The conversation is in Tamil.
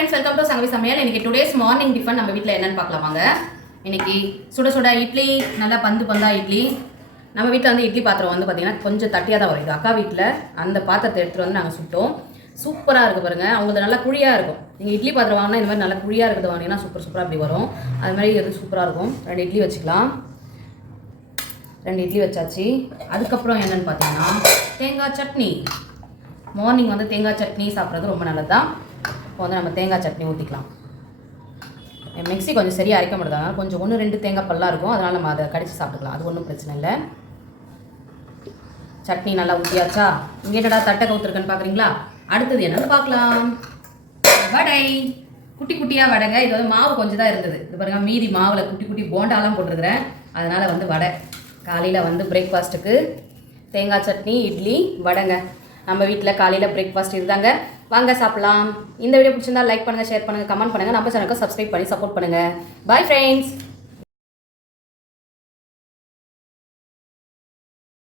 ஃப்ரெண்ட்ஸ், வெல்கம் டு சங்கவி சமையல். இன்னைக்கு டுடேஸ் மார்னிங் டிஃபன் நம்ம வீட்டில் என்னன்னு பார்க்கலாம் வாங்க. இன்னைக்கு சுட சுட இட்லி, நல்லா பந்து பந்தா இட்லி. நம்ம வீட்டில் வந்து இட்லி பாத்திரம் வந்து பார்த்தீங்கன்னா கொஞ்சம் தட்டியாக தான் வரும். இது அக்கா வீட்டில் அந்த பாத்திரத்தை எடுத்துகிட்டு வந்து நாங்கள் சுட்டோம். சூப்பராக இருக்குது பாருங்கள். அவங்களுக்கு நல்லா குழியாக இருக்கும். நீங்கள் இட்லி பாத்திரம் வாங்கினா இந்த மாதிரி நல்லா குழியாக இருக்கிறது வாங்கினீங்கன்னா சூப்பராக அப்படி வரும். அது மாதிரி எது சூப்பராக இருக்கும். 2 இட்லி வச்சுக்கலாம். 2 இட்லி வச்சாச்சு. அதுக்கப்புறம் என்னென்னு பார்த்தீங்கன்னா தேங்காய் சட்னி. மார்னிங் வந்து தேங்காய் சட்னி சாப்பிட்றது ரொம்ப நல்லது தான். இப்போ வந்து நம்ம தேங்காய் சட்னி ஊற்றிக்கலாம். மிக்ஸி கொஞ்சம் சரியாக அரைக்க முடியாதா, கொஞ்சம் 1-2 தேங்காய் பல்லாக இருக்கும். அதனால் நம்ம அதை கடிச்சு சாப்பிட்டுக்கலாம். அது ஒன்றும் பிரச்சனை இல்லை. சட்னி நல்லா ஊற்றியாச்சா? இங்கே என்னடா தட்டை கவுத்துருக்குன்னு பார்க்குறீங்களா? அடுத்தது என்னன்னு பார்க்கலாம். வடை, குட்டி குட்டியாக வடைங்க. இது வந்து மாவு கொஞ்சம் தான் இருந்தது. இது பாருங்கள், மீதி மாவில் குட்டி குட்டி போண்டாலாம் போட்டிருக்கிறேன். அதனால் வந்து வடை காலையில் வந்து பிரேக்ஃபாஸ்ட்டுக்கு தேங்காய் சட்னி, இட்லி, வடைங்க. நம்ம வீட்டில் காலையில் பிரேக்ஃபாஸ்ட் இதுதாங்க. வாங்க சாப்பிட்லாம். இந்த வீடியோ பிடிச்சிருந்தா லைக் பண்ணுங்கள், ஷேர் பண்ணுங்கள், கமெண்ட் பண்ணுங்கள். நம்ம சேனலுக்கு சப்ஸ்கிரைப் பண்ணி சப்போர்ட் பண்ணுங்கள். Bye friends.